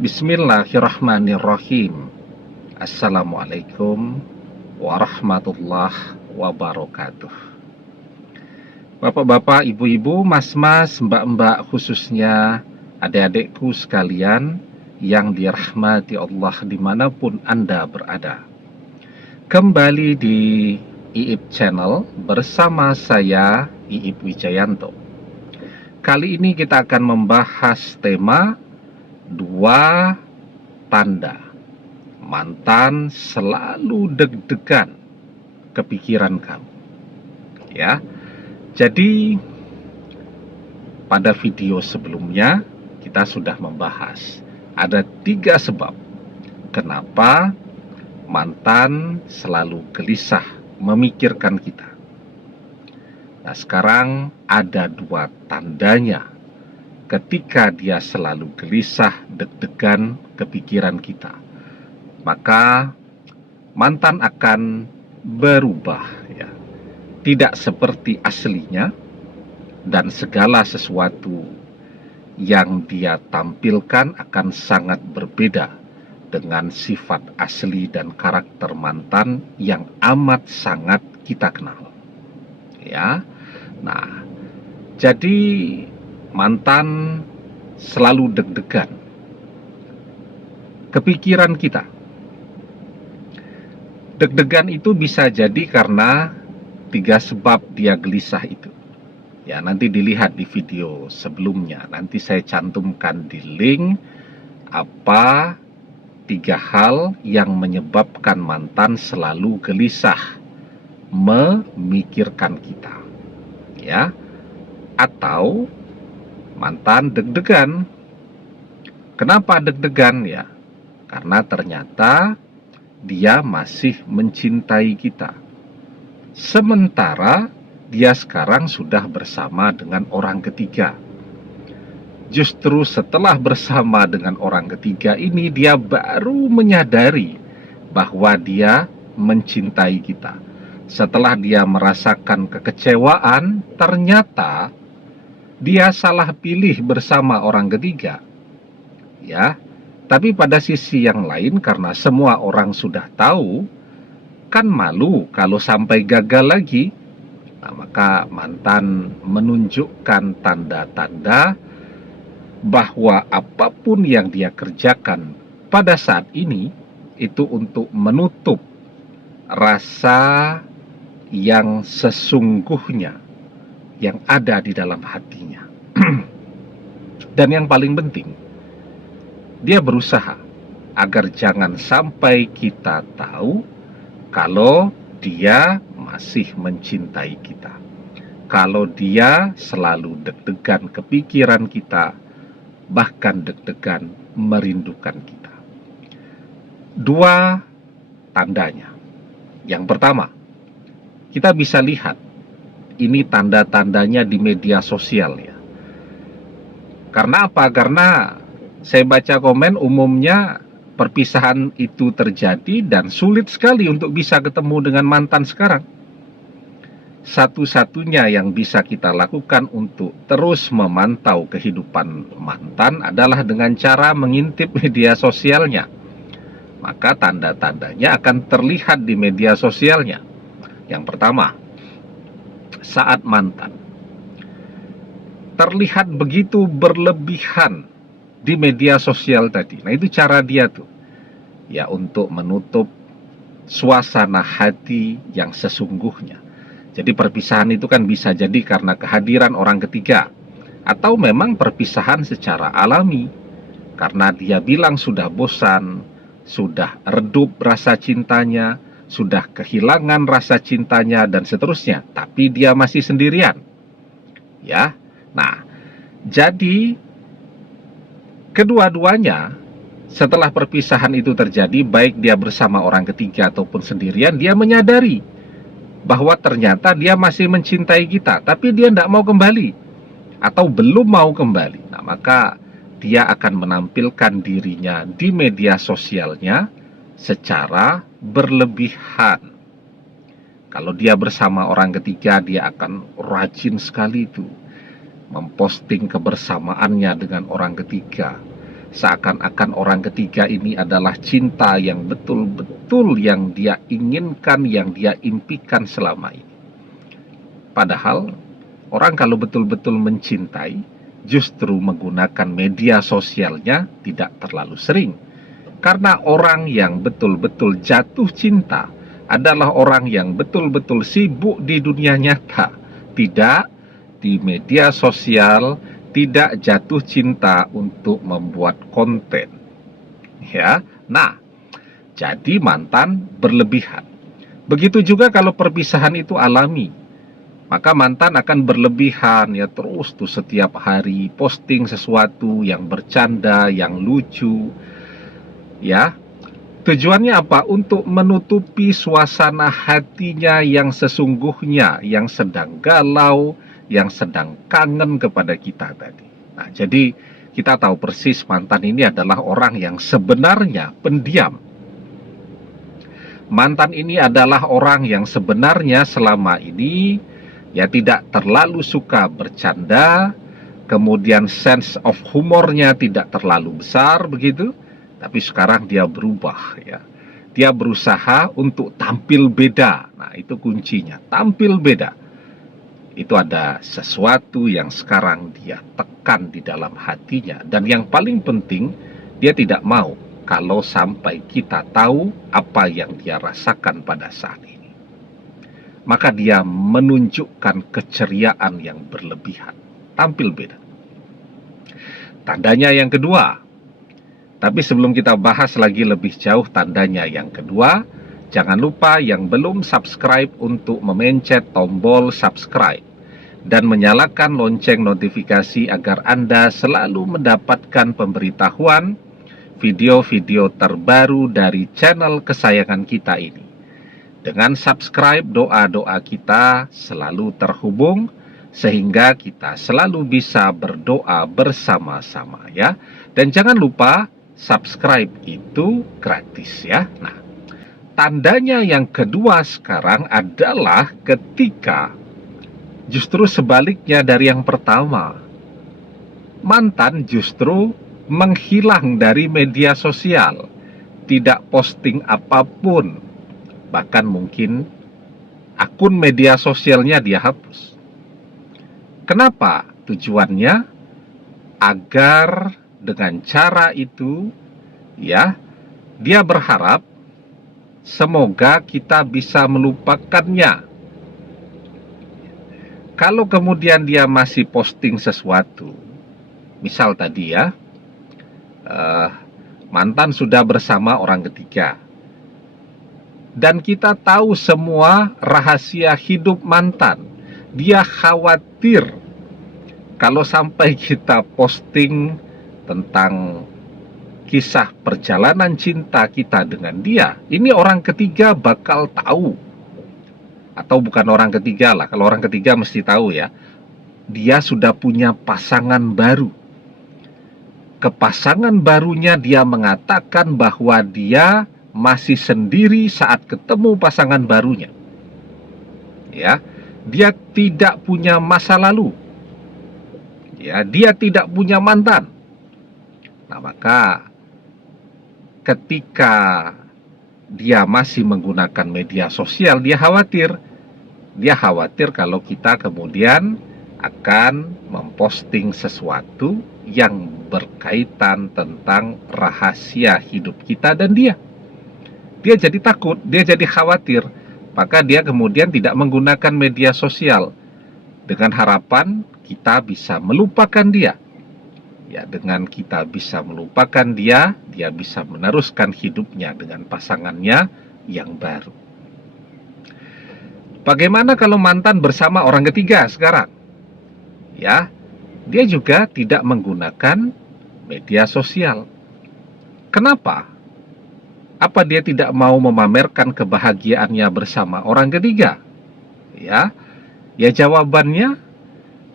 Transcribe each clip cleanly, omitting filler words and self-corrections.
Bismillahirrahmanirrahim. Assalamualaikum warahmatullahi wabarakatuh. Bapak-bapak, ibu-ibu, mas-mas, mbak-mbak, khususnya adik-adikku sekalian yang dirahmati Allah dimanapun Anda berada. Kembali di Iip Channel bersama saya, Iip Wijayanto. Kali ini kita akan membahas tema 2 tanda mantan selalu deg-degan kepikiran kamu. Ya. Jadi pada video sebelumnya kita sudah membahas ada 3 sebab kenapa mantan selalu gelisah memikirkan kita. Nah, sekarang ada 2 tandanya ketika dia selalu gelisah, deg-degan kepikiran kita. Maka mantan akan berubah, ya. Tidak seperti aslinya, dan segala sesuatu yang dia tampilkan akan sangat berbeda dengan sifat asli dan karakter mantan yang amat sangat kita kenal. Ya. Nah, jadi mantan selalu deg-degan kepikiran kita. Deg-degan itu bisa jadi karena 3 sebab dia gelisah itu. Ya, nanti dilihat di video sebelumnya. Nanti saya cantumkan di link apa 3 hal yang menyebabkan mantan selalu gelisah memikirkan kita. Ya. Atau mantan deg-degan. Kenapa deg-degan? Ya, karena ternyata dia masih mencintai kita, sementara dia sekarang sudah bersama dengan orang ketiga. Justru setelah bersama dengan orang ketiga ini, dia baru menyadari bahwa dia mencintai kita. Setelah dia merasakan kekecewaan, ternyata dia salah pilih bersama orang ketiga. Ya, tapi pada sisi yang lain, karena semua orang sudah tahu, kan malu kalau sampai gagal lagi. Nah, maka mantan menunjukkan tanda-tanda bahwa apapun yang dia kerjakan pada saat ini itu untuk menutup rasa yang sesungguhnya yang ada di dalam hatinya. Dan yang paling penting, dia berusaha agar jangan sampai kita tahu kalau dia masih mencintai kita, kalau dia selalu deg-degan kepikiran kita, bahkan deg-degan merindukan kita. 2 tandanya. Yang pertama, kita bisa lihat ini tanda-tandanya di media sosial, ya. Karena apa? Karena saya baca komen, umumnya perpisahan itu terjadi dan sulit sekali untuk bisa ketemu dengan mantan sekarang. Satu-satunya yang bisa kita lakukan untuk terus memantau kehidupan mantan adalah dengan cara mengintip media sosialnya. Maka tanda-tandanya akan terlihat di media sosialnya. Yang pertama, saat mantan terlihat begitu berlebihan di media sosial tadi. Nah, itu cara dia tuh, ya, untuk menutup suasana hati yang sesungguhnya. Jadi perpisahan itu kan bisa jadi karena kehadiran orang ketiga, atau memang perpisahan secara alami karena dia bilang sudah bosan, sudah redup rasa cintanya, sudah kehilangan rasa cintanya, dan seterusnya, tapi dia masih sendirian. Ya. Nah, jadi kedua-duanya setelah perpisahan itu terjadi, baik dia bersama orang ketiga ataupun sendirian, dia menyadari bahwa ternyata dia masih mencintai kita, tapi dia tidak mau kembali atau belum mau kembali. Nah, maka dia akan menampilkan dirinya di media sosialnya secara berlebihan. Kalau dia bersama orang ketiga, dia akan rajin sekali itu memposting kebersamaannya dengan orang ketiga. seakan-akan orang ketiga ini adalah cinta yang betul-betul yang dia inginkan, yang dia impikan selama ini. Padahal orang kalau betul-betul mencintai, justru menggunakan media sosialnya tidak terlalu sering. Karena orang yang betul-betul jatuh cinta adalah orang yang betul-betul sibuk di dunia nyata, tidak di media sosial, tidak jatuh cinta untuk membuat konten. Ya. Nah, jadi mantan berlebihan. Begitu juga kalau perpisahan itu alami, maka mantan akan berlebihan, ya, terus tuh setiap hari posting sesuatu yang bercanda, yang lucu, ya. Tujuannya apa? Untuk menutupi suasana hatinya yang sesungguhnya, yang sedang galau, yang sedang kangen kepada kita tadi. Nah, jadi kita tahu persis mantan ini adalah orang yang sebenarnya pendiam. Mantan ini adalah orang yang sebenarnya selama ini ya tidak terlalu suka bercanda, kemudian sense of humornya tidak terlalu besar begitu. Tapi sekarang dia berubah, ya. Dia berusaha untuk tampil beda. Nah, itu kuncinya, tampil beda. Itu ada sesuatu yang sekarang dia tekan di dalam hatinya. Dan yang paling penting, dia tidak mau kalau sampai kita tahu apa yang dia rasakan pada saat ini. Maka dia menunjukkan keceriaan yang berlebihan, tampil beda. Tandanya yang kedua. Tapi sebelum kita bahas lagi lebih jauh tandanya yang kedua, jangan lupa yang belum subscribe untuk memencet tombol subscribe dan menyalakan lonceng notifikasi agar Anda selalu mendapatkan pemberitahuan video-video terbaru dari channel kesayangan kita ini. Dengan subscribe, doa-doa kita selalu terhubung sehingga kita selalu bisa berdoa bersama-sama, ya. Dan jangan lupa subscribe itu gratis, ya. Nah, tandanya yang kedua sekarang adalah ketika justru sebaliknya dari yang pertama. Mantan justru menghilang dari media sosial, tidak posting apapun, bahkan mungkin akun media sosialnya dia hapus. Kenapa? Tujuannya agar dengan cara itu, ya, dia berharap semoga kita bisa melupakannya. Kalau kemudian dia masih posting sesuatu, misal tadi, ya, mantan sudah bersama orang ketiga, dan kita tahu semua rahasia hidup mantan, dia khawatir kalau sampai kita posting tentang kisah perjalanan cinta kita dengan dia, ini orang ketiga bakal tahu. Atau bukan orang ketiga lah, kalau orang ketiga mesti tahu, ya. Dia sudah punya pasangan baru. Ke pasangan barunya dia mengatakan bahwa dia masih sendiri saat ketemu pasangan barunya. Ya, dia tidak punya masa lalu. Ya, dia tidak punya mantan. Nah, maka ketika dia masih menggunakan media sosial, dia khawatir. Dia khawatir kalau kita kemudian akan memposting sesuatu yang berkaitan tentang rahasia hidup kita dan dia. Dia jadi takut, dia jadi khawatir. Maka dia kemudian tidak menggunakan media sosial dengan harapan kita bisa melupakan dia. Ya, dengan kita bisa melupakan dia, dia bisa meneruskan hidupnya dengan pasangannya yang baru. Bagaimana kalau mantan bersama orang ketiga sekarang? Ya, dia juga tidak menggunakan media sosial. Kenapa? Apa dia tidak mau memamerkan kebahagiaannya bersama orang ketiga? Ya, jawabannya,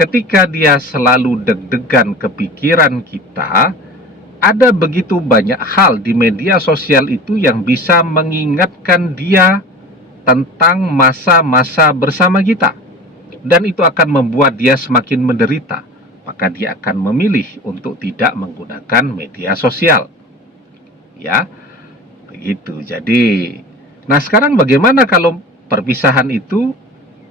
ketika dia selalu deg-degan kepikiran kita, ada begitu banyak hal di media sosial itu yang bisa mengingatkan dia tentang masa-masa bersama kita. Dan itu akan membuat dia semakin menderita. maka dia akan memilih untuk tidak menggunakan media sosial. Ya, begitu. Jadi, nah sekarang bagaimana kalau perpisahan itu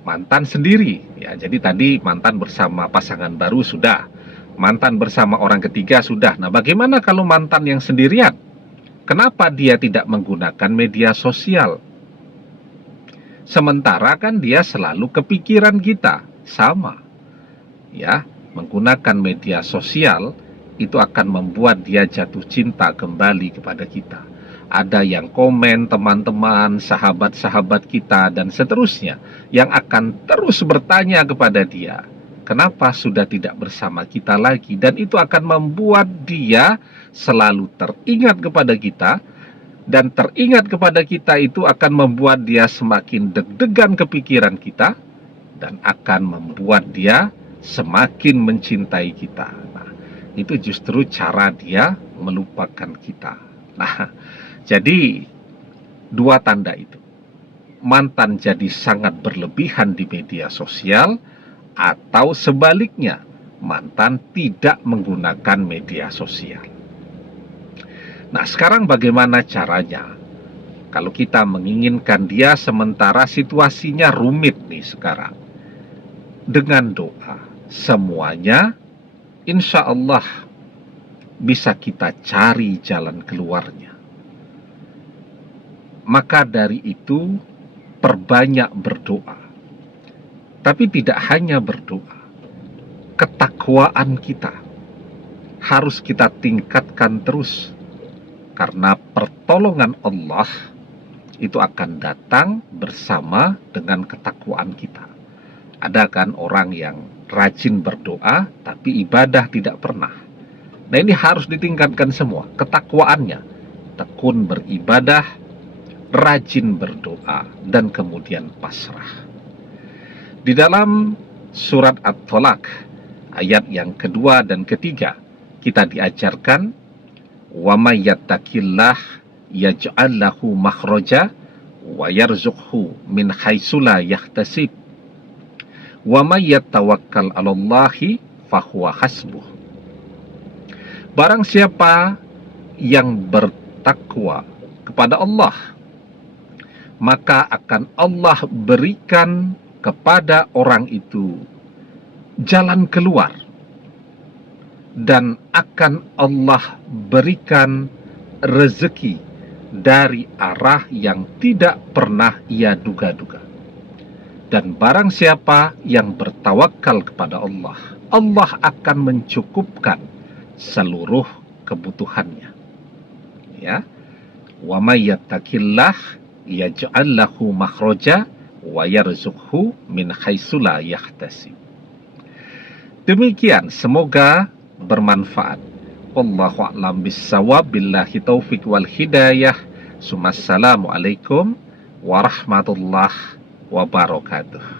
mantan sendiri? Ya, jadi tadi mantan bersama pasangan baru sudah, mantan bersama orang ketiga sudah. Nah, bagaimana kalau mantan yang sendirian? Kenapa dia tidak menggunakan media sosial? Sementara kan dia selalu kepikiran kita, sama. Ya, menggunakan media sosial itu akan membuat dia jatuh cinta kembali kepada kita. Ada yang komen teman-teman, sahabat-sahabat kita, dan seterusnya, yang akan terus bertanya kepada dia, kenapa sudah tidak bersama kita lagi? Dan itu akan membuat dia selalu teringat kepada kita, dan teringat kepada kita itu akan membuat dia semakin deg-degan kepikiran kita, dan akan membuat dia semakin mencintai kita. Nah, itu justru cara dia melupakan kita. Nah, jadi dua tanda itu. Mantan jadi sangat berlebihan di media sosial, atau sebaliknya, mantan tidak menggunakan media sosial. Nah, sekarang bagaimana caranya? Kalau kita menginginkan dia sementara situasinya rumit nih sekarang. Dengan doa, semuanya insya Allah bisa kita cari jalan keluarnya. Maka dari itu, perbanyak berdoa. Tapi tidak hanya berdoa. Ketakwaan kita harus kita tingkatkan terus. Karena pertolongan Allah itu akan datang bersama dengan ketakwaan kita. Ada kan orang yang rajin berdoa, tapi ibadah tidak pernah. Nah, ini harus ditingkatkan semua. Ketakwaannya, tekun beribadah, rajin berdoa, dan kemudian pasrah. Di dalam surat At-Tolak, ayat yang kedua dan ketiga, kita diajarkan, وَمَنْ يَتَّقِ اللَّهَ يَجْعَلْ لَهُ مَخْرَجًا وَيَرْزُقْهُ مِنْ حَيْثُ لَا يَحْتَسِبُ وَمَنْ يَتَوَكَّلْ عَلَى اللَّهِ فَهُوَ حَسْبُهُ. Barang siapa yang bertakwa kepada Allah, maka akan Allah berikan kepada orang itu jalan keluar, dan akan Allah berikan rezeki dari arah yang tidak pernah ia duga-duga. Dan barang siapa yang bertawakal kepada Allah, Allah akan mencukupkan seluruh kebutuhannya. Ya, wa may yattaqillah yaj'al lahu makhraja wa yarzuqhu min haitsu la yahtasib. Demikian, semoga bermanfaat. Wallahu a'lam bissawab, billahi taufik wal hidayah. Assalamualaikum warahmatullahi wabarakatuh.